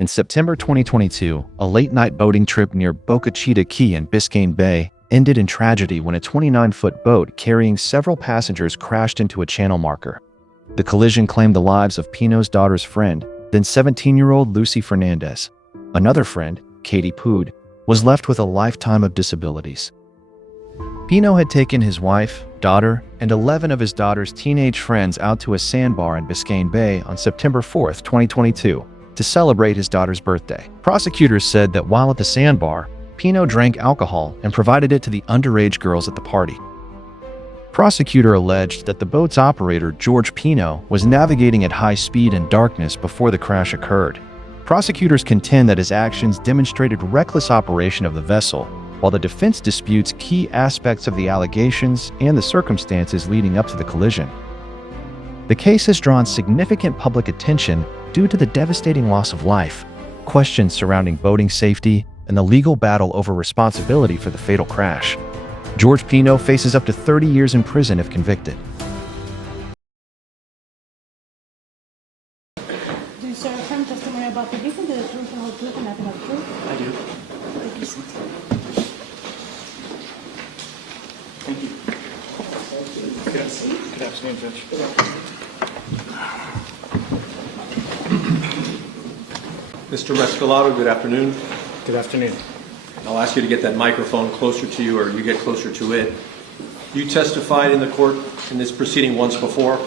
In September 2022, a late-night boating trip near Boca Chita Key in Biscayne Bay ended in tragedy when a 29-foot boat carrying several passengers crashed into a channel marker. The collision claimed the lives of Pino's daughter's friend, then 17-year-old Lucy Fernandez. Another friend, Katy Puig, was left with a lifetime of disabilities. Pino had taken his wife, daughter, and 11 of his daughter's teenage friends out to a sandbar in Biscayne Bay on September 4, 2022, to celebrate his daughter's birthday. Prosecutors said that while at the sandbar, Pino drank alcohol and provided it to the underage girls at the party. Prosecutor alleged that the boat's operator, George Pino, was navigating at high speed in darkness before the crash occurred. Prosecutors contend that his actions demonstrated reckless operation of the vessel, while the defense disputes key aspects of the allegations and the circumstances leading up to the collision. The case has drawn significant public attention due to the devastating loss of life, questions surrounding boating safety, and the legal battle over responsibility for the fatal crash. George Pino faces up to 30 years in prison if convicted. Do you swear affirm testimony about the truth, the truth, and the whole truth, and nothing but the truth? I do. Thank you, sir. Thank you. Good afternoon, Judge. Mr. Mescalado, good afternoon. Good afternoon. I'll ask you to get that microphone closer to you, or you get closer to it. You testified in the court in this proceeding once before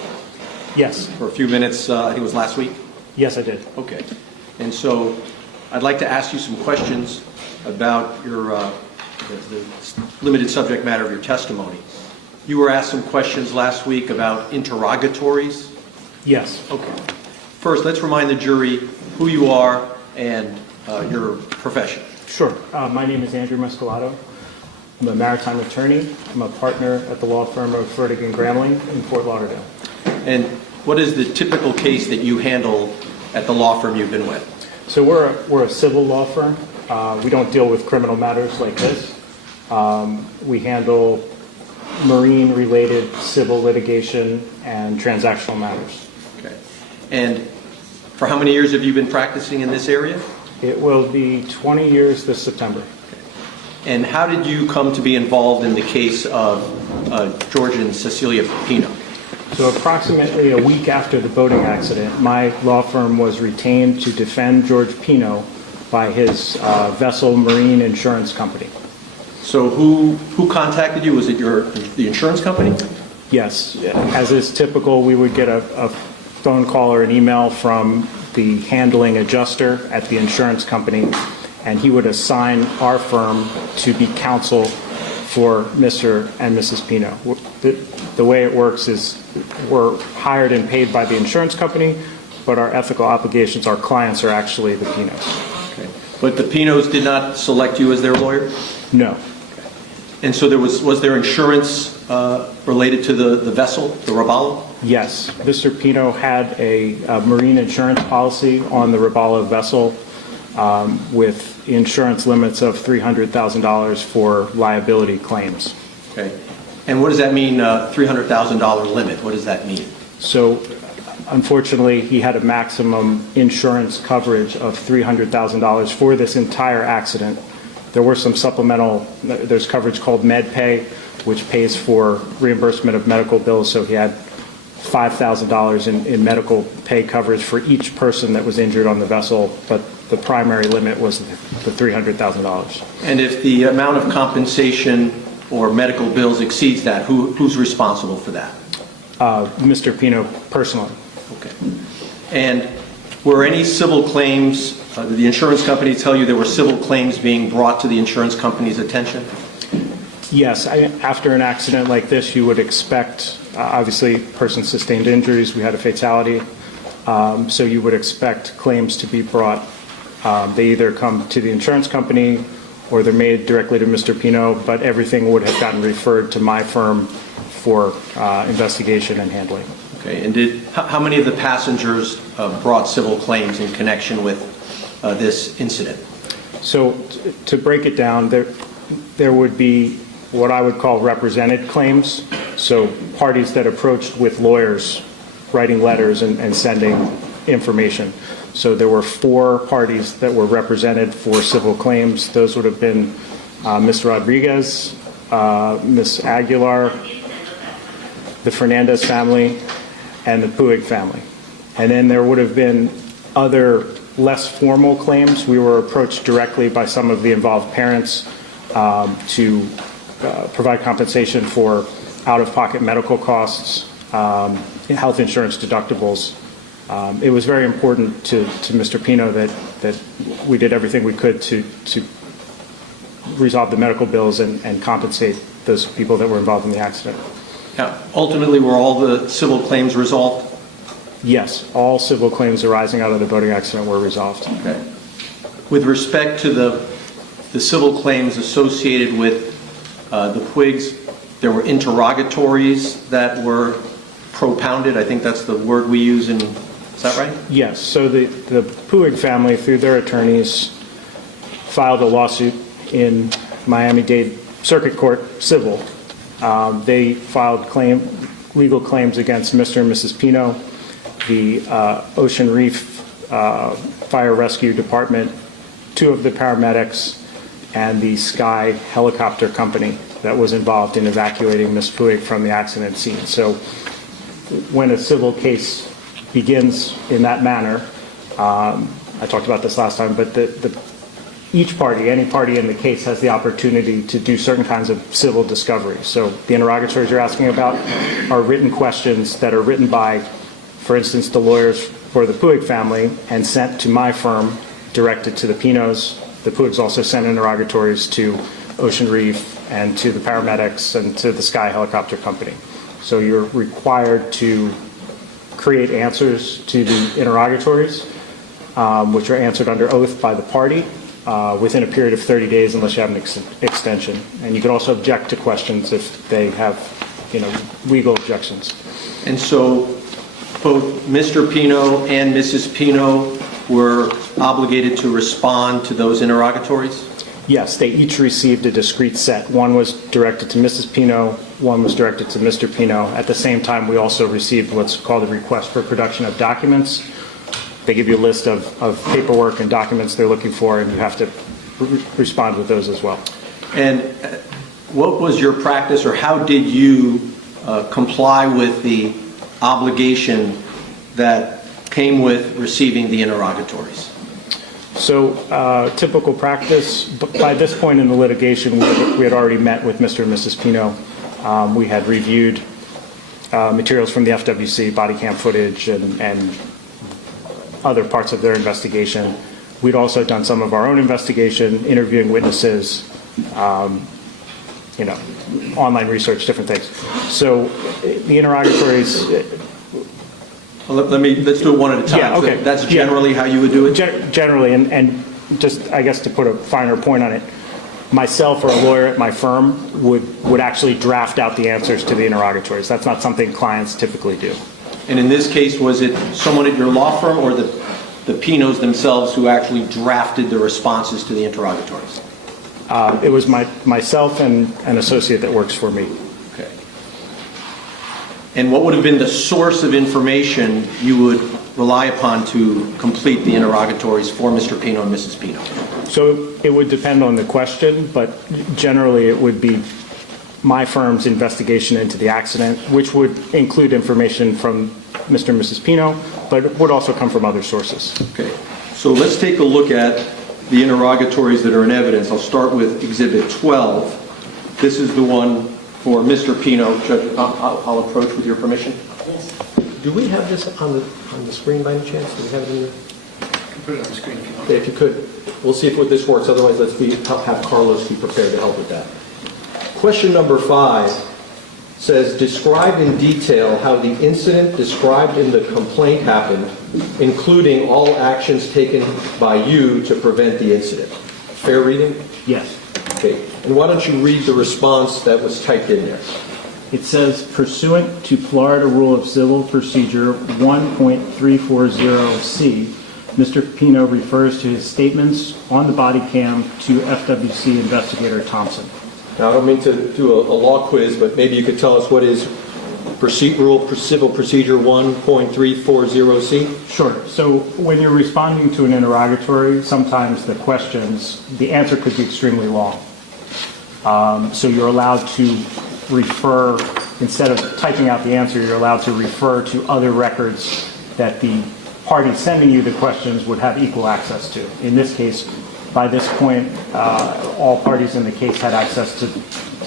Yes. for a few minutes, I think it was last week? Yes, I did. Okay. And so I'd like to ask you some questions about your the limited subject matter of your testimony. You were asked some questions last week about interrogatories. Yes. Okay. First, let's remind the jury who you are and your profession. Sure. My name is Andrew Mescalado. I'm a maritime attorney. I'm a partner at the law firm of Fertig and Gramling in Fort Lauderdale. And what is the typical case that you handle at the law firm you've been with? So we're a civil law firm. We don't deal with criminal matters like this. We handle marine-related civil litigation and transactional matters. Okay. And for how many years have you been practicing in this area? It will be 20 years this September. And how did you come to be involved in the case of George and Cecilia Pino? So approximately a week after the boating accident, my law firm was retained to defend George Pino by his vessel marine insurance company. So who contacted you? Was it the insurance company? Yes, as is typical, we would get a phone call or an email from the handling adjuster at the insurance company, and he would assign our firm to be counsel for Mr. and Mrs. Pino. The way it works is we're hired and paid by the insurance company, but our ethical obligations, our clients are actually the Pinos. Okay. But the Pinos did not select you as their lawyer? No. And so was there insurance related to the vessel, the Robalo? Yes. Mr. Pino had a marine insurance policy on the Robalo vessel with insurance limits of $300,000 for liability claims. Okay. And what does that mean, $300,000 limit? What does that mean? So, unfortunately, he had a maximum insurance coverage of $300,000 for this entire accident. There were some supplemental, there's coverage called MedPay, which pays for reimbursement of medical bills, so he had $5,000 in medical pay coverage for each person that was injured on the vessel, but the primary limit was the $300,000. And if the amount of compensation or medical bills exceeds that, who's responsible for that? Mr. Pino personally. Okay. And were any civil claims, did the insurance company tell you there were civil claims being brought to the insurance company's attention? Yes, after an accident like this, you would expect, obviously, person sustained injuries, we had a fatality, so you would expect claims to be brought. They either come to the insurance company or they're made directly to Mr. Pino, but everything would have gotten referred to my firm for investigation and handling. Okay, and how many of the passengers brought civil claims in connection with this incident? So to break it down, there would be what I would call represented claims, so parties that approached with lawyers writing letters and sending information. So there were 4 parties that were represented for civil claims. Those would have been Ms. Rodriguez, Ms. Aguilar, the Fernandez family, and the Puig family. And then there would have been other less formal claims. We were approached directly by some of the involved parents to provide compensation for out-of-pocket medical costs, health insurance deductibles. It was very important to Mr. Pino that we did everything we could to resolve the medical bills and compensate those people that were involved in the accident. Now, ultimately, were all the civil claims resolved? Yes, all civil claims arising out of the boating accident were resolved. Okay. With respect to the civil claims associated with the Puigs, there were interrogatories that were propounded. I think that's the word we use in, is that right? Yes, so the Puig family, through their attorneys, filed a lawsuit in Miami-Dade Circuit Court Civil. They filed legal claims against Mr. and Mrs. Pino, the Ocean Reef Fire Rescue Department, 2 of the paramedics, and the Sky Helicopter Company that was involved in evacuating Ms. Puig from the accident scene. So when a civil case begins in that manner, I talked about this last time, but each party, any party in the case, has the opportunity to do certain kinds of civil discovery. So the interrogatories you're asking about are written questions that are written by, for instance, the lawyers for the Puig family and sent to my firm, directed to the Pinos. The Puigs also sent interrogatories to Ocean Reef and to the paramedics and to the Sky Helicopter Company. So you're required to create answers to the interrogatories, which are answered under oath by the party within a period of 30 days unless you have an extension. And you can also object to questions if they have, legal objections. And so both Mr. Pino and Mrs. Pino were obligated to respond to those interrogatories? Yes, they each received a discrete set. One was directed to Mrs. Pino, one was directed to Mr. Pino. At the same time, we also received what's called a request for production of documents. They give you a list of paperwork and documents they're looking for, and you have to respond with those as well. And what was your practice, or how did you comply with the obligation that came with receiving the interrogatories? So typical practice, by this point in the litigation, we had already met with Mr. and Mrs. Pino. We had reviewed materials from the FWC, body cam footage, and other parts of their investigation. We'd also done some of our own investigation, interviewing witnesses, online research, different things. So the interrogatories... Well, let's do it one at a time. Yeah, okay. So that's generally how you would do it? Generally, and just, I guess, to put a finer point on it, myself or a lawyer at my firm would actually draft out the answers to the interrogatories. That's not something clients typically do. And in this case, was it someone at your law firm or the Pinos themselves who actually drafted the responses to the interrogatories? It was myself and an associate that works for me. Okay. And what would have been the source of information you would rely upon to complete the interrogatories for Mr. Pino and Mrs. Pino? So it would depend on the question, but generally it would be my firm's investigation into the accident, which would include information from Mr. and Mrs. Pino, but it would also come from other sources. Okay. So let's take a look at the interrogatories that are in evidence. I'll start with Exhibit 12. This is the one for Mr. Pino. Judge, I'll approach with your permission. Yes. Do we have this on the screen by any chance? Do we have it in there? Put it on the screen if you want. Okay, if you could. We'll see if this works. Otherwise, let's have Carlos be prepared to help with that. Question number 5 says, describe in detail how the incident described in the complaint happened, including all actions taken by you to prevent the incident. Fair reading? Yes. Okay. And why don't you read the response that was typed in there? It says, pursuant to Florida Rule of Civil Procedure 1.340C, Mr. Pino refers to his statements on the body cam to FWC investigator Thompson. Now, I don't mean to do a law quiz, but maybe you could tell us what is Civil Procedure 1.340C? Sure. So when you're responding to an interrogatory, sometimes the answer could be extremely long. So you're allowed to refer, instead of typing out the answer, you're allowed to refer to other records that the party sending you the questions would have equal access to. In this case, by this point, all parties in the case had access to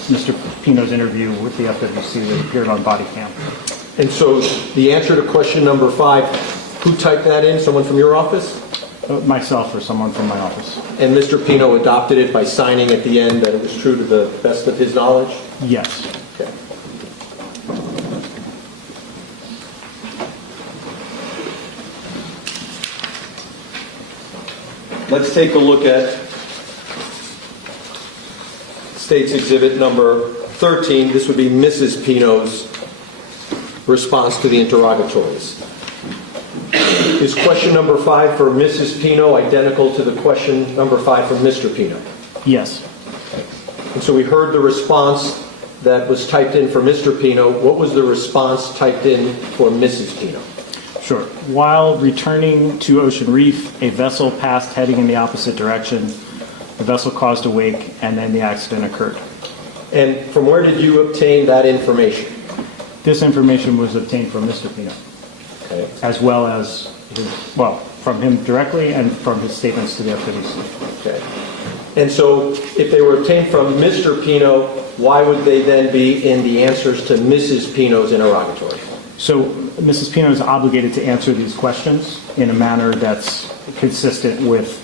Mr. Pino's interview with the FWC that appeared on body cam. And so the answer to question number 5, who typed that in? Someone from your office? Myself or someone from my office. And Mr. Pino adopted it by signing at the end that it was true to the best of his knowledge? Yes. Okay. Let's take a look at State's Exhibit number 13. This would be Mrs. Pino's response to the interrogatories. Is question number 5 for Mrs. Pino identical to the question number 5 for Mr. Pino? Yes. And so we heard the response that was typed in for Mr. Pino. What was the response typed in for Mrs. Pino? Sure. While returning to Ocean Reef, a vessel passed heading in the opposite direction. The vessel caused a wake, and then the accident occurred. And from where did you obtain that information? This information was obtained from Mr. Pino, Okay. as well as from him directly and from his statements to the FWC. Okay. And so if they were obtained from Mr. Pino, why would they then be in the answers to Mrs. Pino's interrogatory? So Mrs. Pino is obligated to answer these questions in a manner that's consistent with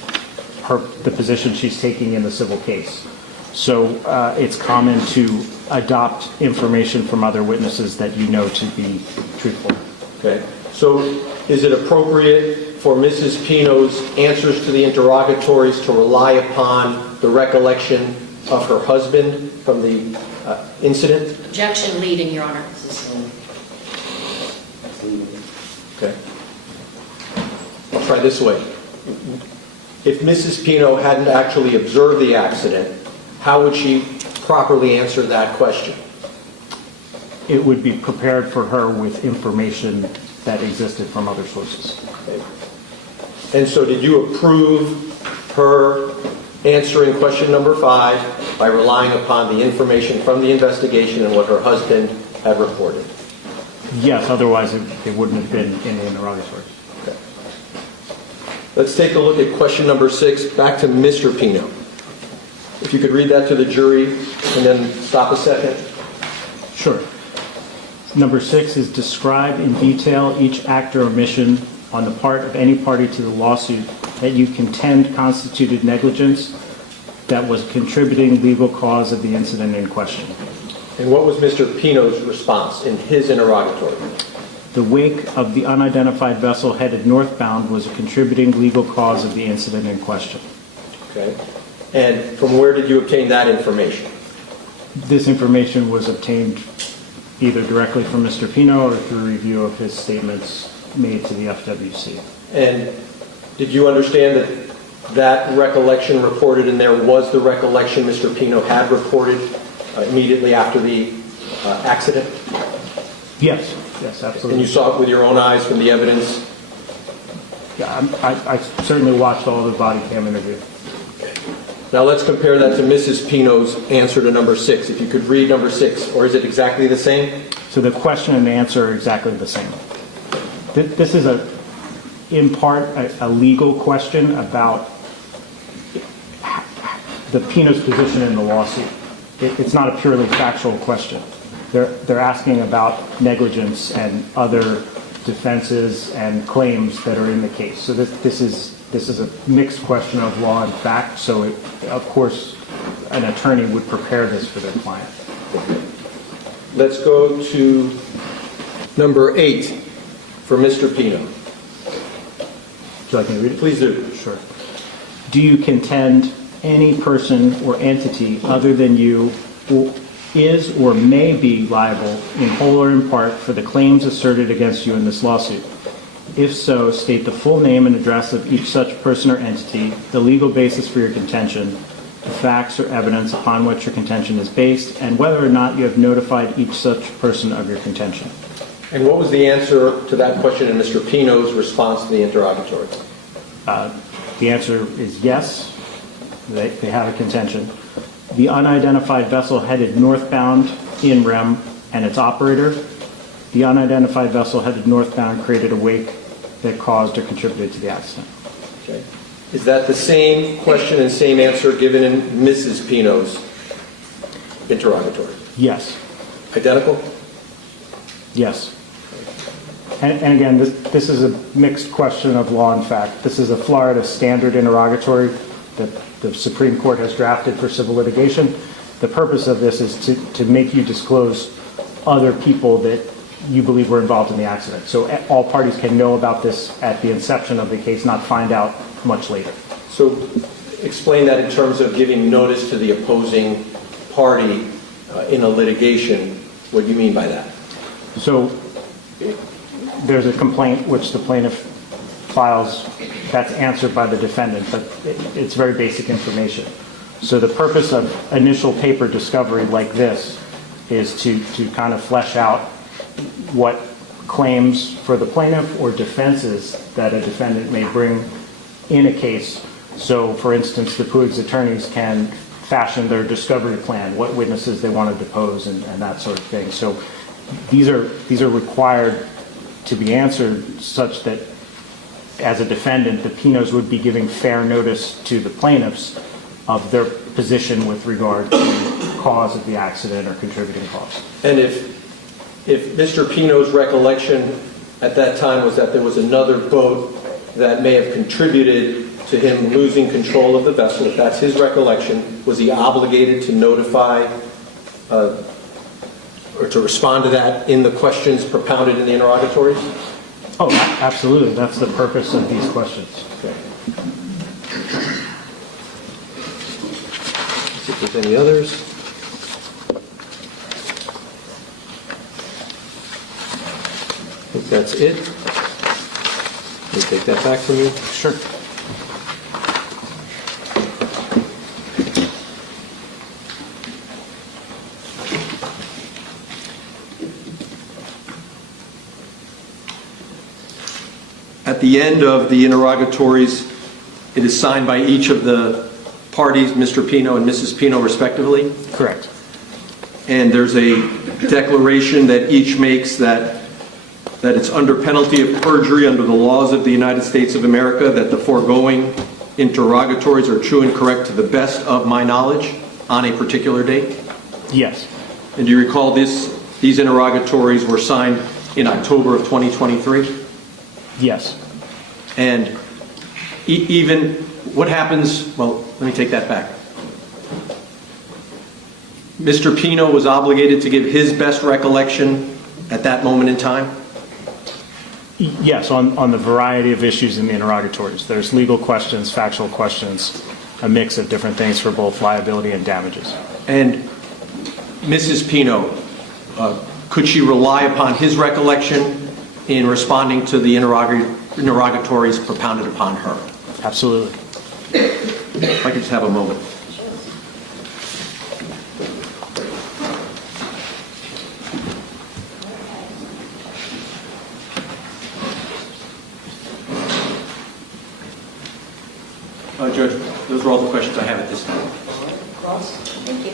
the position she's taking in the civil case. So it's common to adopt information from other witnesses that you know to be truthful. Okay. So is it appropriate for Mrs. Pino's answers to the interrogatories to rely upon the recollection of her husband from the incident? Objection leading, Your Honor. Okay. I'll try this way. If Mrs. Pino hadn't actually observed the accident, how would she properly answer that question? It would be prepared for her with information that existed from other sources. Okay. And so did you approve her answering question number 5 by relying upon the information from the investigation and what her husband had reported? Yes, otherwise it wouldn't have been in the interrogatory. Okay. Let's take a look at question number 6, back to Mr. Pino. If you could read that to the jury and then stop a second. Sure. Number 6 is describe in detail each act or omission on the part of any party to the lawsuit that you contend constituted negligence that was contributing legal cause of the incident in question. And what was Mr. Pino's response in his interrogatory? The wake of the unidentified vessel headed northbound was a contributing legal cause of the incident in question. Okay. And from where did you obtain that information? This information was obtained either directly from Mr. Pino or through review of his statements made to the FWC. And did you understand that that recollection reported in there was the recollection Mr. Pino had reported immediately after the accident? Yes, absolutely. And you saw it with your own eyes from the evidence? Yeah, I certainly watched all the body cam interview. Now let's compare that to Mrs. Pino's answer to number 6. If you could read number 6, or is it exactly the same? So the question and answer are exactly the same. This is in part a legal question about the Pino's position in the lawsuit. It's not a purely factual question. They're asking about negligence and other defenses and claims that are in the case. So this is a mixed question of law and fact. So of course, an attorney would prepare this for their client. Let's go to number 8 for Mr. Pino. Would you like me to read it? Please do. Sure. Do you contend any person or entity other than you is or may be liable in whole or in part for the claims asserted against you in this lawsuit? If so, state the full name and address of each such person or entity, the legal basis for your contention, the facts or evidence upon which your contention is based, and whether or not you have notified each such person of your contention. And what was the answer to that question in Mr. Pino's response to the interrogatory? The answer is yes, they have a contention. The unidentified vessel headed northbound in REM and its operator. The unidentified vessel headed northbound created a wake that caused or contributed to the accident. Okay. Is that the same question and same answer given in Mrs. Pino's interrogatory? Yes. Identical? Yes. And again, this is a mixed question of law and fact. This is a Florida standard interrogatory that the Supreme Court has drafted for civil litigation. The purpose of this is to make you disclose other people that you believe were involved in the accident. So all parties can know about this at the inception of the case, not find out much later. So explain that in terms of giving notice to the opposing party in a litigation. What do you mean by that? So there's a complaint which the plaintiff files that's answered by the defendant, but it's very basic information. So the purpose of initial paper discovery like this is to kind of flesh out what claims for the plaintiff or defenses that a defendant may bring in a case. So, for instance, the Puig's attorneys can fashion their discovery plan, what witnesses they want to depose, and that sort of thing. So these are required to be answered such that, as a defendant, the Pinos would be giving fair notice to the plaintiffs of their position with regard to the cause of the accident or contributing cause. And if Mr. Pino's recollection at that time was that there was another boat that may have contributed to him losing control of the vessel, if that's his recollection, was he obligated to notify or to respond to that in the questions propounded in the interrogatories? Oh, absolutely. That's the purpose of these questions. Okay. See if there's any others. I think that's it. Can you take that back from me? Sure. At the end of the interrogatories, it is signed by each of the parties, Mr. Pino and Mrs. Pino, respectively. Correct. And there's a declaration that each makes that it's under penalty of perjury under the laws of the United States of America that the foregoing interrogatories are true and correct to the best of my knowledge on a particular date. Yes. And do you recall these interrogatories were signed in October of 2023? Yes. And even what happens, well, let me take that back. Mr. Pino was obligated to give his best recollection at that moment in time? Yes, on the variety of issues in the interrogatories. There's legal questions, factual questions, a mix of different things for both liability and damages. And Mrs. Pino, could she rely upon his recollection in responding to the interrogatories propounded upon her? Absolutely. If I could just have a moment. Judge, those are all the questions I have at this time. Thank you.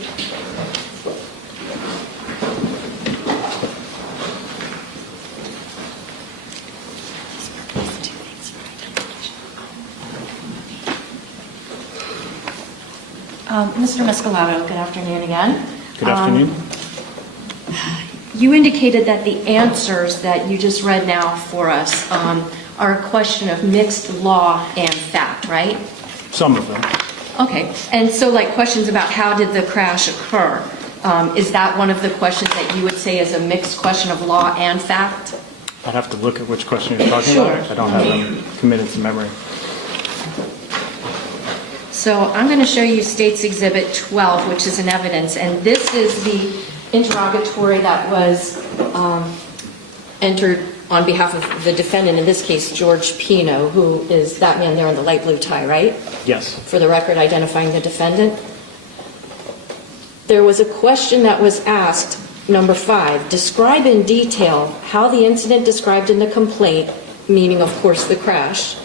Mr. Mescalato, good afternoon again. Good afternoon. You indicated that the answers that you just read now for us are a question of mixed law and fact, right? Some of them. Okay, and so like questions about how did the crash occur, is that one of the questions that you would say is a mixed question of law and fact? I'd have to look at which question you're talking Sure. about. I don't have them committed to memory. So I'm going to show you State's Exhibit 12, which is an evidence, and this is the interrogatory that was entered on behalf of the defendant, in this case, George Pino, who is that man there in the light blue tie, right? Yes. For the record, identifying the defendant. there was a question that was asked, number 5, describe in detail how the incident described in the complaint, meaning of course the crash,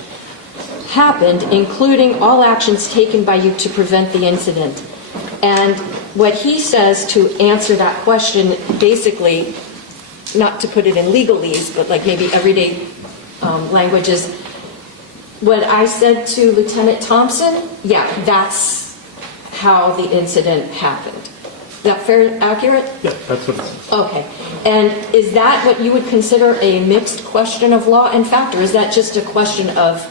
happened, including all actions taken by you to prevent the incident. And what he says to answer that question, basically, not to put it in legalese, but like maybe everyday language, is what I said to Lieutenant Thompson, yeah, that's how the incident happened. Is that fair, accurate? Yeah, that's what it says. Okay. And is that what you would consider a mixed question of law and fact, or is that just a question of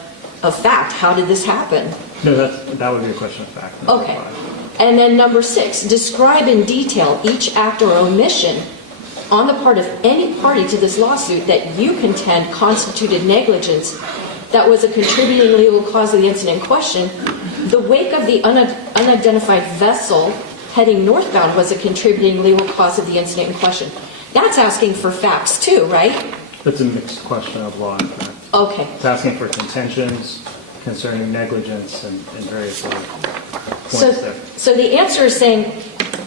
fact? How did this happen? No, that would be a question of fact. Okay. And then number 6, describe in detail each act or omission on the part of any party to this lawsuit that you contend constituted negligence that was a contributing legal cause of the incident in question. The wake of the unidentified vessel heading northbound was a contributing legal cause of the incident in question. That's asking for facts too, right? That's a mixed question of law and fact. Okay. It's asking for contentions concerning negligence and various other points there. So the answer is saying,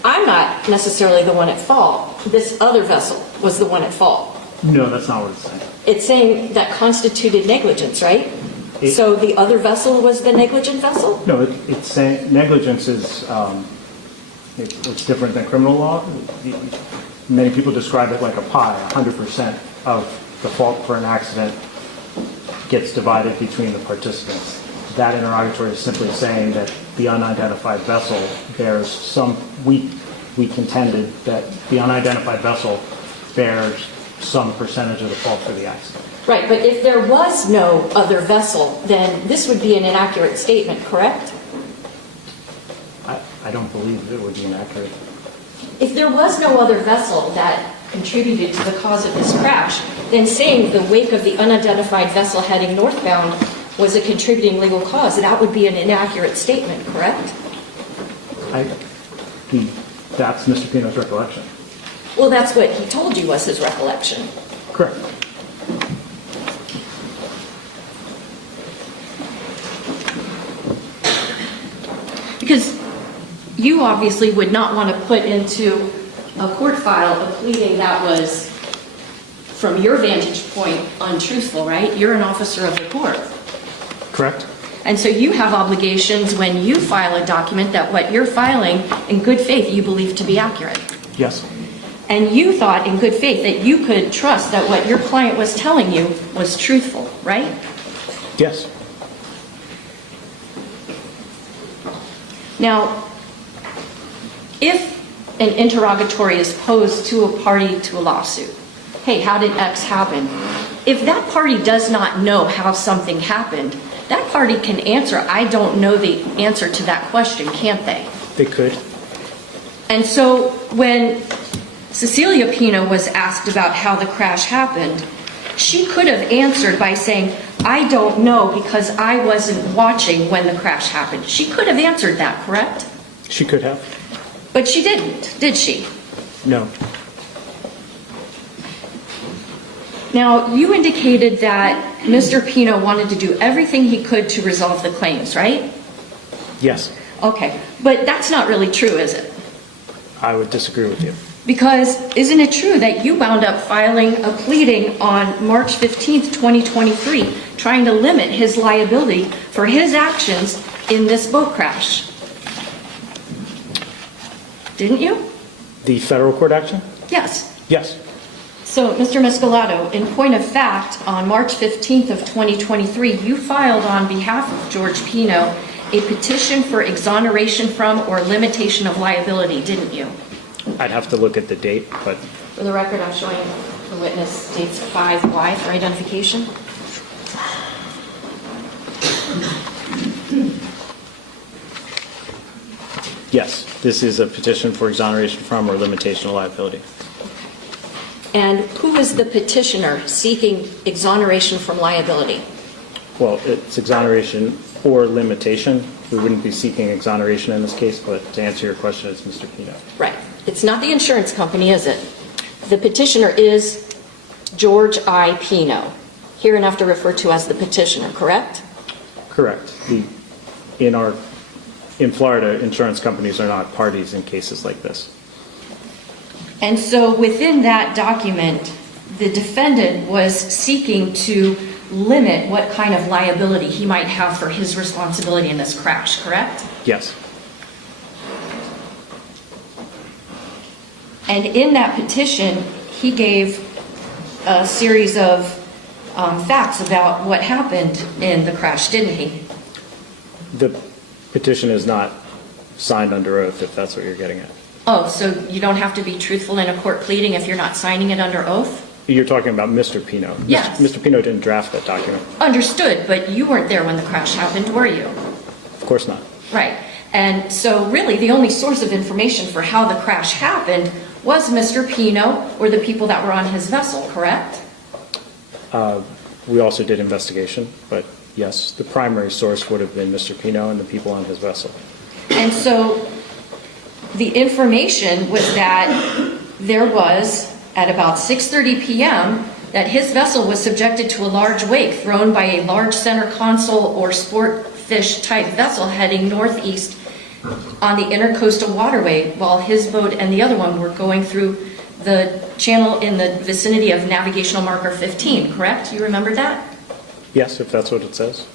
I'm not necessarily the one at fault. This other vessel was the one at fault. No, that's not what it's saying. It's saying that constituted negligence, right? So the other vessel was the negligent vessel? No, it's saying negligence is, it's different than criminal law. Many people describe it like a pie. 100% of the fault for an accident gets divided between the participants. That interrogatory is simply saying that the unidentified vessel bears some, we contended that the unidentified vessel bears some percentage of the fault for the accident. Right, but if there was no other vessel, then this would be an inaccurate statement, correct? I don't believe it would be inaccurate. If there was no other vessel that contributed to the cause of this crash, then saying the wake of the unidentified vessel heading northbound was a contributing legal cause, that would be an inaccurate statement, correct? That's Mr. Pino's recollection. Well, that's what he told you was his recollection. Correct. Because you obviously would not want to put into a court file a pleading that was, from your vantage point, untruthful, right? You're an officer of the court. Correct. And so you have obligations when you file a document that what you're filing in good faith you believe to be accurate. Yes. And you thought in good faith that you could trust that what your client was telling you was truthful, right? Yes. Now, if an interrogatory is posed to a party to a lawsuit, hey, how did X happen? If that party does not know how something happened, that party can answer, I don't know the answer to that question, can't they? They could. And so when Cecilia Pino was asked about how the crash happened, she could have answered by saying, I don't know because I wasn't watching when the crash happened. She could have answered that, correct? She could have. But she didn't, did she? No. Now, you indicated that Mr. Pino wanted to do everything he could to resolve the claims, right? Yes. Okay, but that's not really true, is it? I would disagree with you. Because isn't it true that you wound up filing a pleading on March 15th, 2023, trying to limit his liability for his actions in this boat crash? Didn't you? The federal court action? Yes. Yes. So, Mr. Mescalato, in point of fact, on March 15th of 2023, you filed on behalf of George Pino a petition for exoneration from or limitation of liability, didn't you? I'd have to look at the date, but For the record, I'm showing the witness states 5Y for identification. yes, this is a petition for exoneration from or limitation of liability. And who is the petitioner seeking exoneration from liability? Well, it's exoneration or limitation. We wouldn't be seeking exoneration in this case, but to answer your question, it's Mr. Pino. Right. It's not the insurance company, is it? The petitioner is George I. Pino, hereinafter referred to as the petitioner, correct? Correct. In our in Florida, insurance companies are not parties in cases like this. And so within that document, the defendant was seeking to limit what kind of liability he might have for his responsibility in this crash, correct? Yes. And in that petition, he gave a series of facts about what happened in the crash, didn't he? The petition is not signed under oath, if that's what you're getting at. Oh, so you don't have to be truthful in a court pleading if you're not signing it under oath? You're talking about Mr. Pino. Yes. Mr. Pino didn't draft that document. Understood, but you weren't there when the crash happened, were you? Of course not. Right. And so really the only source of information for how the crash happened was Mr. Pino or the people that were on his vessel, correct? We also did investigation, but yes, the primary source would have been Mr. Pino and the people on his vessel. And so the information was that there was, at about 6:30 p.m., that his vessel was subjected to a large wake thrown by a large center console or sport fish type vessel heading northeast on the intercoastal waterway, while his boat and the other one were going through the channel in the vicinity of navigational marker 15, correct? You remember that? Yes, if that's what it says.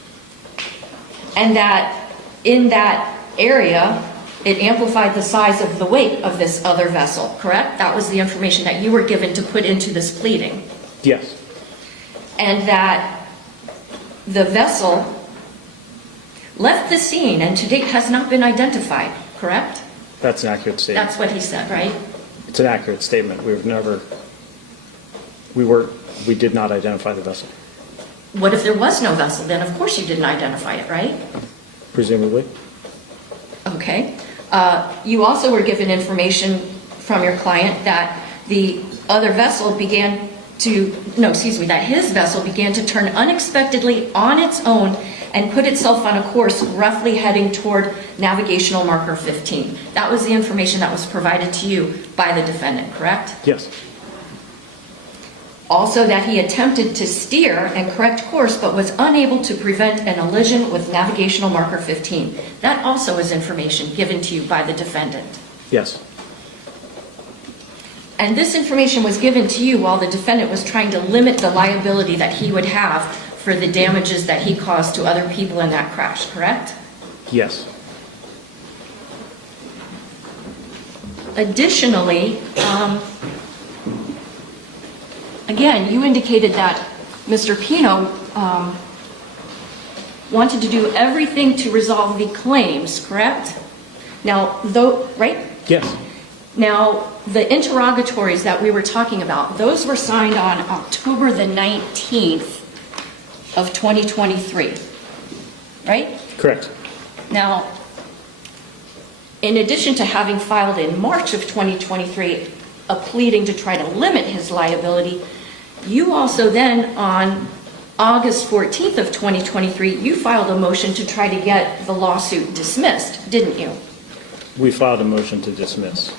And that in that area, it amplified the size of the wake of this other vessel, correct? That was the information that you were given to put into this pleading. Yes. And that the vessel left the scene and to date has not been identified, correct? That's an accurate statement. That's what he said, right? It's an accurate statement. We did not identify the vessel. What if there was no vessel? Then of course you didn't identify it, right? Presumably. Okay. You also were given information from your client that the other vessel that his vessel began to turn unexpectedly on its own and put itself on a course roughly heading toward navigational marker 15. That was the information that was provided to you by the defendant, correct? Yes. Also that he attempted to steer and correct course but was unable to prevent an collision with navigational marker 15. That also is information given to you by the defendant. Yes. And this information was given to you while the defendant was trying to limit the liability that he would have for the damages that he caused to other people in that crash, correct? Yes. Additionally, again, you indicated that Mr. Pino wanted to do everything to resolve the claims, correct? Now, right? Yes. Now, the interrogatories that we were talking about, those were signed on October the 19th of 2023, right? Correct. Now, in addition to having filed in March of 2023 a pleading to try to limit his liability, you also then on August 14th of 2023, you filed a motion to try to get the lawsuit dismissed, didn't you? We filed a motion to dismiss.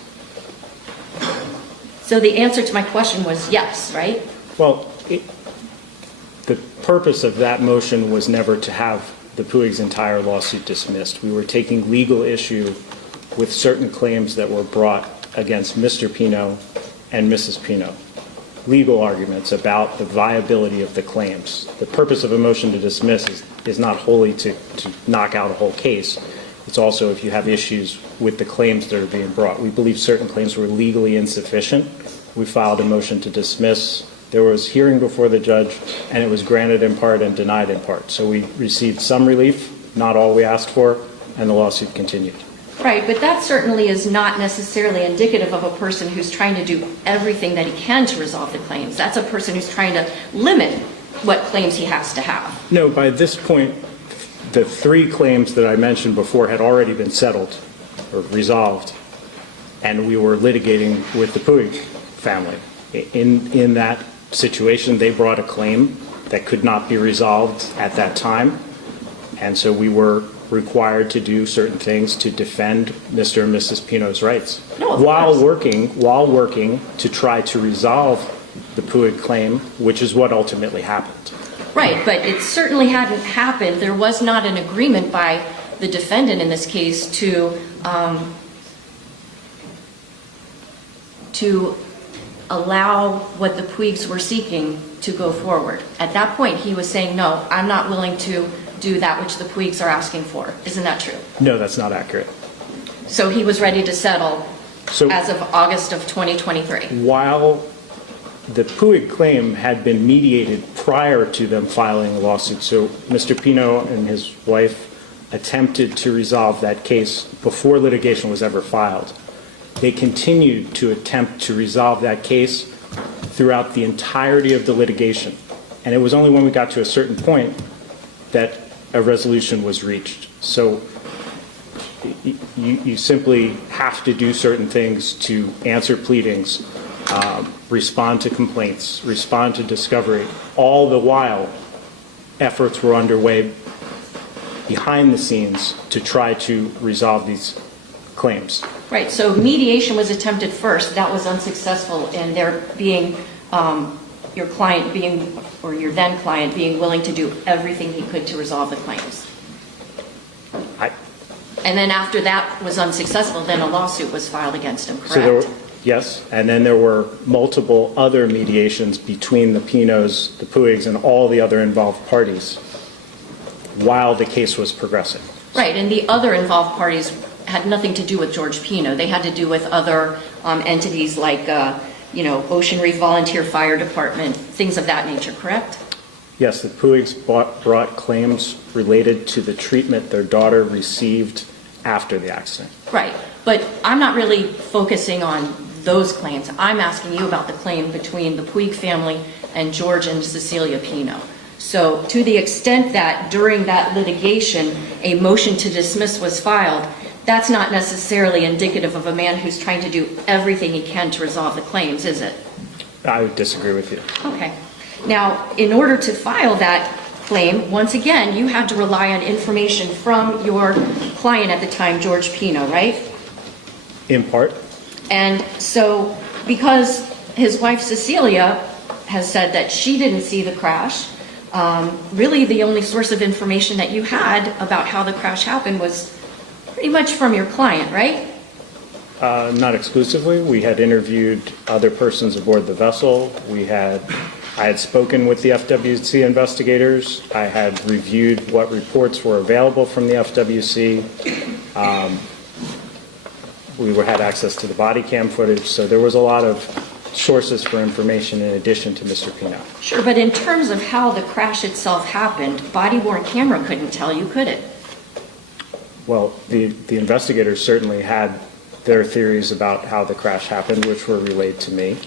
So the answer to my question was yes, right? Well, the purpose of that motion was never to have the Puig's entire lawsuit dismissed. We were taking legal issue with certain claims that were brought against Mr. Pino and Mrs. Pino. Legal arguments about the viability of the claims. The purpose of a motion to dismiss is not wholly to knock out a whole case. It's also if you have issues with the claims that are being brought. We believe certain claims were legally insufficient. We filed a motion to dismiss. There was hearing before the judge, and it was granted in part and denied in part. So we received some relief, not all we asked for, and the lawsuit continued. Right, but that certainly is not necessarily indicative of a person who's trying to do everything that he can to resolve the claims. That's a person who's trying to limit what claims he has to have. No, by this point, the three claims that I mentioned before had already been settled or resolved, and we were litigating with the Puig family. In that situation, they brought a claim that could not be resolved at that time, and so we were required to do certain things to defend Mr. and Mrs. Pino's rights while working to try to resolve the Puig claim, which is what ultimately happened. Right, but it certainly hadn't happened. There was not an agreement by the defendant in this case to allow what the Puigs were seeking to go forward. At that point, he was saying, no, I'm not willing to do that which the Puigs are asking for. Isn't that true? No, that's not accurate. So he was ready to settle So as of August of 2023. while the Puig claim had been mediated prior to them filing a lawsuit, so Mr. Pino and his wife attempted to resolve that case before litigation was ever filed. They continued to attempt to resolve that case throughout the entirety of the litigation. And it was only when we got to a certain point that a resolution was reached. So you simply have to do certain things to answer pleadings, respond to complaints, respond to discovery. All the while, efforts were underway behind the scenes to try to resolve these claims. Right, so mediation was attempted first, that was unsuccessful, and there being, your client being, or your then client being willing to do everything he could to resolve the claims. And then after that was unsuccessful, then a lawsuit was filed against him, correct? So there were, yes, and then there were multiple other mediations between the Pinos, the Puigs, and all the other involved parties while the case was progressing. Right, and the other involved parties had nothing to do with George Pino. They had to do with other entities like, Ocean Reef Volunteer Fire Department, things of that nature, correct? Yes, the Puigs brought claims related to the treatment their daughter received after the accident. Right, but I'm not really focusing on those claims. I'm asking you about the claim between the Puig family and George and Cecilia Pino. So to the extent that during that litigation, a motion to dismiss was filed, that's not necessarily indicative of a man who's trying to do everything he can to resolve the claims, is it? I would disagree with you. Okay. Now, in order to file that claim, once again, you had to rely on information from your client at the time, George Pino, right? In part. And so, because his wife Cecilia has said that she didn't see the crash, really the only source of information that you had about how the crash happened was pretty much from your client, right? Not exclusively. We had interviewed other persons aboard the vessel. I had spoken with the FWC investigators. I had reviewed what reports were available from the FWC. We had access to the body cam footage, so there was a lot of sources for information in addition to Mr. Pino. Sure, but in terms of how the crash itself happened, body-worn camera couldn't tell you, could it? Well, the investigators certainly had their theories about how the crash happened, which were relayed to me.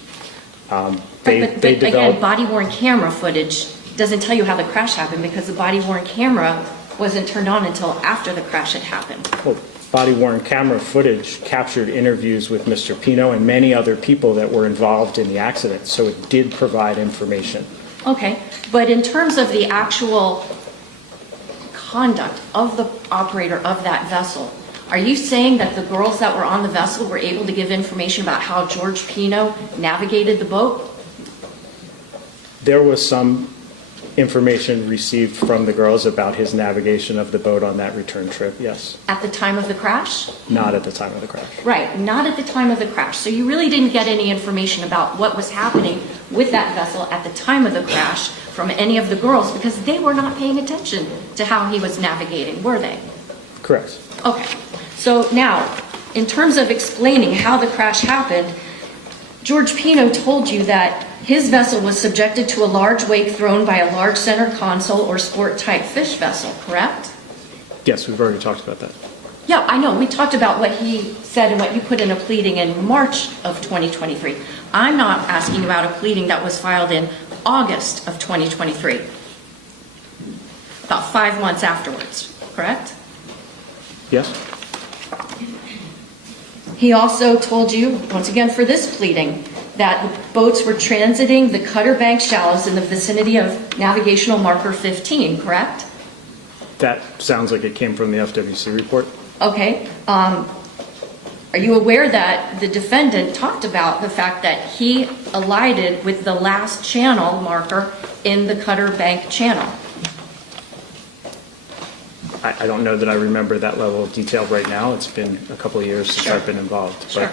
But again, body-worn camera footage doesn't tell you how the crash happened because the body-worn camera wasn't turned on until after the crash had happened. Well, body-worn camera footage captured interviews with Mr. Pino and many other people that were involved in the accident, so it did provide information. Okay, but in terms of the actual conduct of the operator of that vessel, are you saying that the girls that were on the vessel were able to give information about how George Pino navigated the boat? There was some information received from the girls about his navigation of the boat on that return trip, yes. At the time of the crash? Not at the time of the crash. Right, not at the time of the crash. So you really didn't get any information about what was happening with that vessel at the time of the crash from any of the girls because they were not paying attention to how he was navigating, were they? Correct. Okay, so now, in terms of explaining how the crash happened, George Pino told you that his vessel was subjected to a large wake thrown by a large center console or sport-type fish vessel, correct? Yes, we've already talked about that. Yeah, I know. We talked about what he said and what you put in a pleading in March of 2023. I'm not asking about a pleading that was filed in August of 2023, about 5 months afterwards, correct? Yes? He also told you, once again for this pleading, that the boats were transiting the Cutter Bank shallows in the vicinity of navigational marker 15, correct? That sounds like it came from the FWC report. Okay. Are you aware that the defendant talked about the fact that he alighted with the last channel marker in the Cutter Bank channel? I don't know that I remember that level of detail right now. It's been a couple of years since Sure. I've been involved. Sure.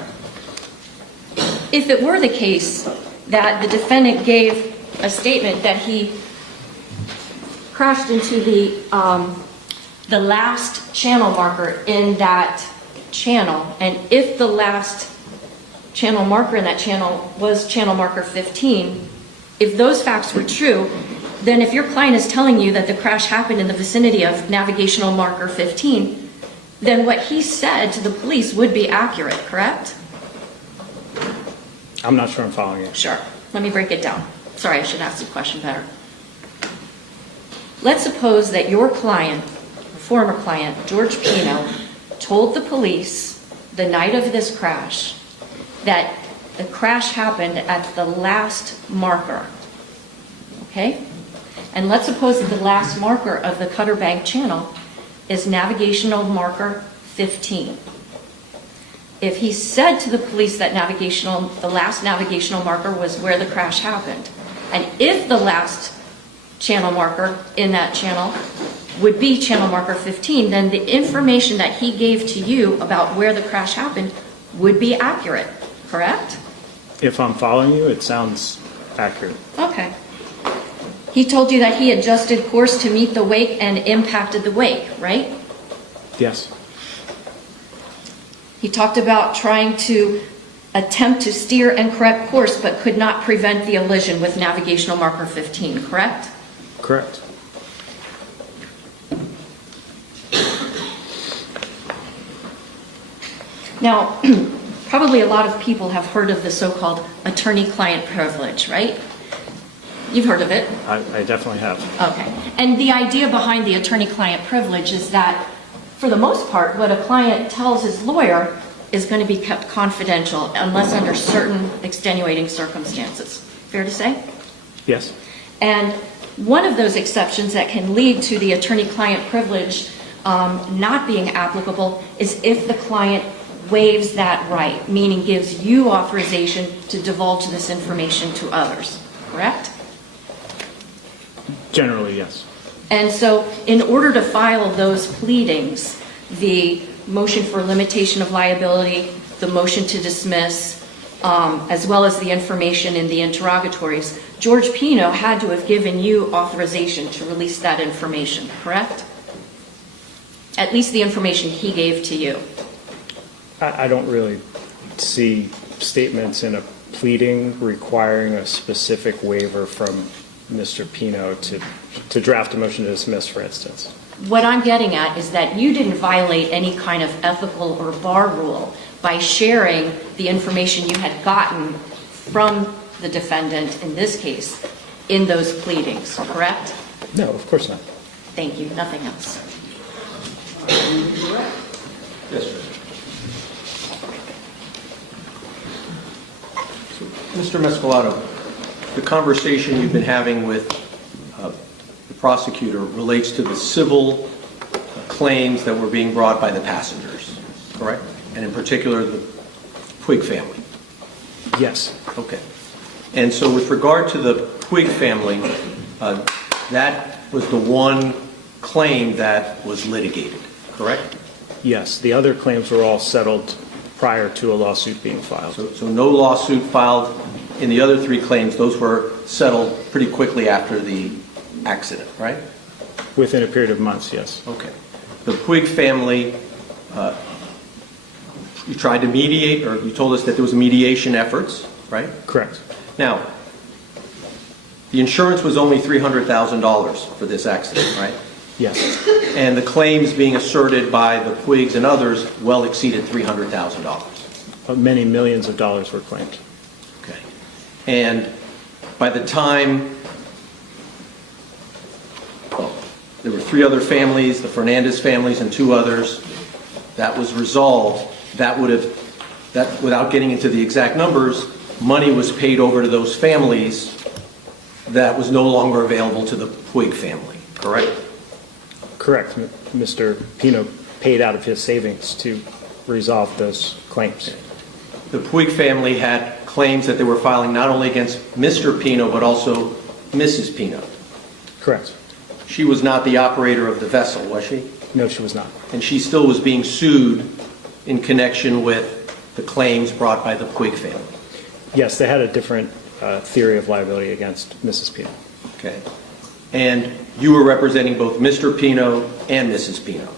If it were the case that the defendant gave a statement that he crashed into the last channel marker in that channel, and if the last channel marker in that channel was channel marker 15, if those facts were true, then if your client is telling you that the crash happened in the vicinity of navigational marker 15, then what he said to the police would be accurate, correct? I'm not sure I'm following you. Sure. Let me break it down. Sorry, I should ask the question better. Let's suppose that your client, former client, George Pino, told the police the night of this crash that the crash happened at the last marker, okay? And let's suppose that the last marker of the Cutter Bank channel is navigational marker 15. If he said to the police that the last navigational marker was where the crash happened, and if the last channel marker in that channel would be channel marker 15, then the information that he gave to you about where the crash happened would be accurate, correct? If I'm following you, it sounds accurate. Okay. He told you that he adjusted course to meet the wake and impacted the wake, right? Yes. He talked about trying to attempt to steer and correct course, but could not prevent the collision with navigational marker 15, correct? Correct. Now, probably a lot of people have heard of the so-called attorney-client privilege, right? You've heard of it. I definitely have. Okay. And the idea behind the attorney-client privilege is that, for the most part, what a client tells his lawyer is going to be kept confidential unless under certain extenuating circumstances. Fair to say? Yes. And one of those exceptions that can lead to the attorney-client privilege not being applicable is if the client waives that right, meaning gives you authorization to divulge this information to others, correct? Generally, yes. And so in order to file those pleadings, the motion for limitation of liability, the motion to dismiss, as well as the information in the interrogatories, George Pino had to have given you authorization to release that information, correct? At least the information he gave to you. I don't really see statements in a pleading requiring a specific waiver from Mr. Pino to draft a motion to dismiss, for instance. What I'm getting at is that you didn't violate any kind of ethical or bar rule by sharing the information you had gotten from the defendant, in this case, in those pleadings, correct? No, of course not. Thank you. Nothing else. Yes, sir. Mr. Mescalato, the conversation you've been having with the prosecutor relates to the civil claims that were being brought by the passengers, correct? And in particular, the Puig family. Yes. Okay. And so with regard to the Puig family, that was the one claim that was litigated, correct? Yes. The other claims were all settled prior to a lawsuit being filed. So no lawsuit filed in the other three claims. Those were settled pretty quickly after the accident, right? Within a period of months, yes. Okay. The Puig family, you tried to mediate, or you told us that there was mediation efforts, right? Correct. Now, the insurance was only $300,000 for this accident, right? Yes. And the claims being asserted by the Puigs and others well exceeded $300,000. Many millions of dollars were claimed. Okay. And by the time, well, there were three other families, the Fernandez families and two others, that was resolved. That would have, without getting into the exact numbers, money was paid over to those families that was no longer available to the Puig family, correct? Correct. Mr. Pino paid out of his savings to resolve those claims. The Puig family had claims that they were filing not only against Mr. Pino, but also Mrs. Pino. Correct. She was not the operator of the vessel, was she? No, she was not. And she still was being sued in connection with the claims brought by the Puig family? Yes, they had a different theory of liability against Mrs. Pino. Okay. And you were representing both Mr. Pino and Mrs. Pino?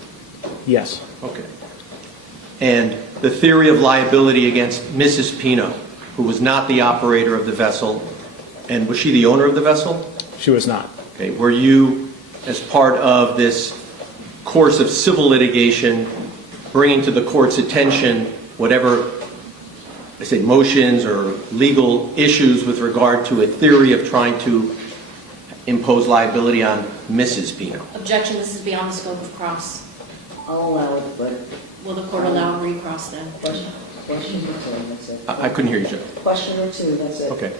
Yes. Okay. And the theory of liability against Mrs. Pino, who was not the operator of the vessel, and was she the owner of the vessel? She was not. Okay. Were you, as part of this course of civil litigation, bringing to the court's attention whatever, I say, motions or legal issues with regard to a theory of trying to impose liability on Mrs. Pino? Objection, this is beyond the scope of cross. I'll allow it, but Will the court allow a recross then? question or two, that's it. I couldn't hear you, Jeff. Question or two, that's it. Okay.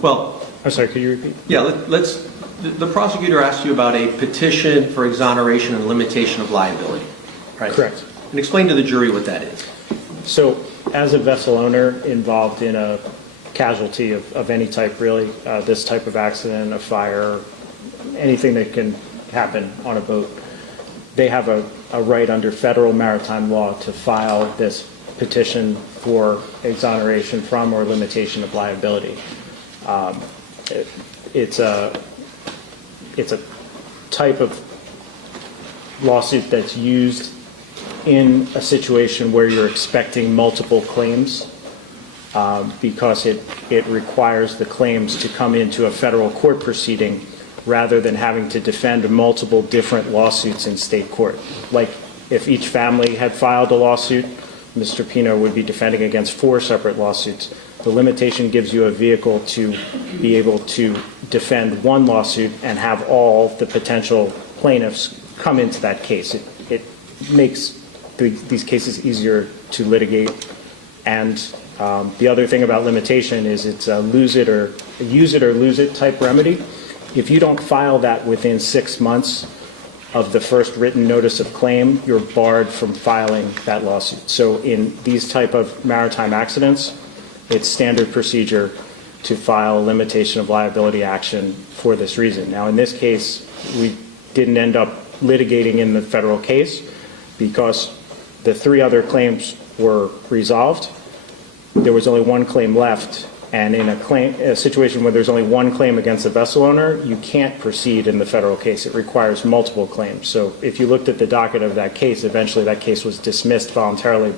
Well, I'm sorry, could you repeat? yeah, the prosecutor asked you about a petition for exoneration and limitation of liability. Right? Correct. And explain to the jury what that is. So, as a vessel owner involved in a casualty of any type, really, this type of accident, a fire, anything that can happen on a boat, they have a right under federal maritime law to file this petition for exoneration from or limitation of liability. It's a type of lawsuit that's used in a situation where you're expecting multiple claims because it requires the claims to come into a federal court proceeding rather than having to defend multiple different lawsuits in state court. Like if each family had filed a lawsuit, Mr. Pino would be defending against 4 separate lawsuits. The limitation gives you a vehicle to be able to defend one lawsuit and have all the potential plaintiffs come into that case. It makes these cases easier to litigate. And the other thing about limitation is it's a use it or lose it type remedy. If you don't file that within 6 months of the first written notice of claim, you're barred from filing that lawsuit. So in these type of maritime accidents, it's standard procedure to file a limitation of liability action for this reason. Now, in this case, we didn't end up litigating in the federal case because the 3 other claims were resolved. There was only 1 claim left, and in a situation where there's only 1 claim against the vessel owner, you can't proceed in the federal case. It requires multiple claims. So if you looked at the docket of that case, eventually that case was dismissed voluntarily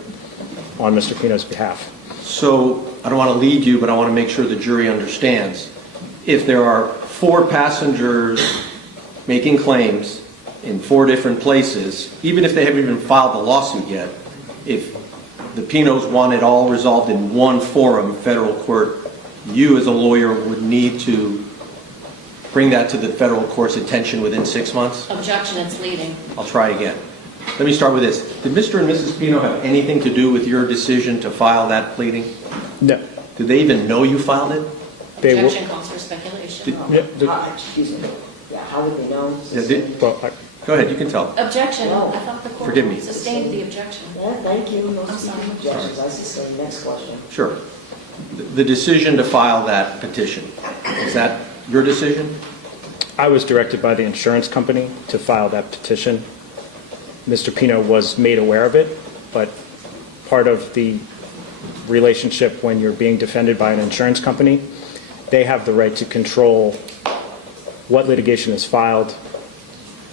on Mr. Pino's behalf. So I don't want to lead you, but I want to make sure the jury understands. If there are 4 passengers making claims in 4 different places, even if they haven't even filed the lawsuit yet, if the Pinos want it all resolved in one forum, federal court, you as a lawyer would need to bring that to the federal court's attention within 6 months? Objection, it's leading. I'll try again. Let me start with this. Did Mr. and Mrs. Pino have anything to do with your decision to file that pleading? No. Did they even know you filed it? They were, Objection calls for speculation. Excuse me. Yeah, how would they know? Go ahead, you can tell. Objection, No. I thought the court Forgive me. sustained the objection. Yeah, thank you. No I'm sorry. objections. I sustain. Next question. Sure. The decision to file that petition, is that your decision? I was directed by the insurance company to file that petition. Mr. Pino was made aware of it, but part of the relationship when you're being defended by an insurance company, they have the right to control what litigation is filed,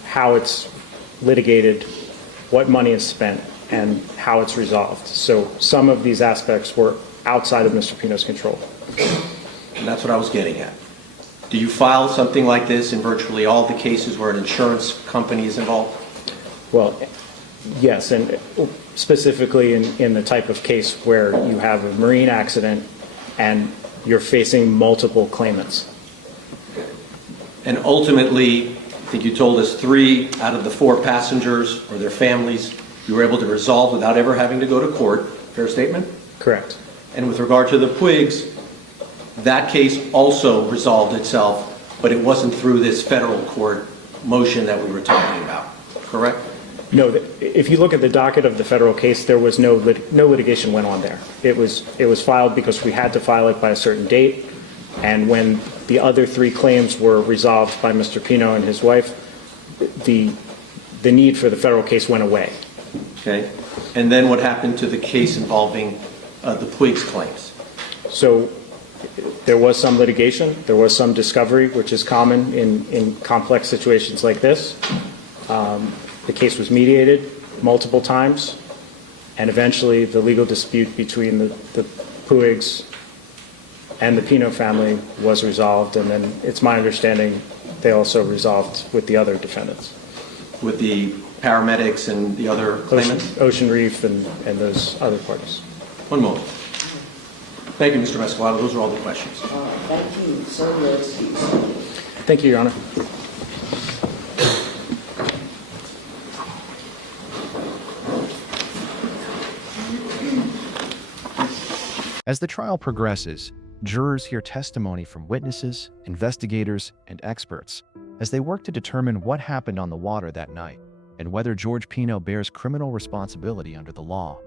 how it's litigated, what money is spent, and how it's resolved. So some of these aspects were outside of Mr. Pino's control. And that's what I was getting at. Do you file something like this in virtually all the cases where an insurance company is involved? Well, yes, and specifically in the type of case where you have a marine accident and you're facing multiple claimants. And ultimately, I think you told us 3 out of the 4 passengers or their families you were able to resolve without ever having to go to court. Fair statement? Correct. And with regard to the Puigs, that case also resolved itself, but it wasn't through this federal court motion that we were talking about. Correct? No, if you look at the docket of the federal case, there was no litigation went on there. It was filed because we had to file it by a certain date, and when the other 3 claims were resolved by Mr. Pino and his wife, the the need for the federal case went away. Okay. And then what happened to the case involving the Puig's claims? So there was some litigation, there was some discovery, which is common in complex situations like this. The case was mediated multiple times, and eventually the legal dispute between the Puigs and the Pino family was resolved, and then it's my understanding they also resolved with the other defendants. With the paramedics and the other claimants? Ocean Reef and those other parties. One moment. Thank you, Mr. Mescalado. Those are all the questions. Thank you, sir, you're excused. Thank you, Your Honor. As the trial progresses, jurors hear testimony from witnesses, investigators, and experts as they work to determine what happened on the water that night and whether George Pino bears criminal responsibility under the law.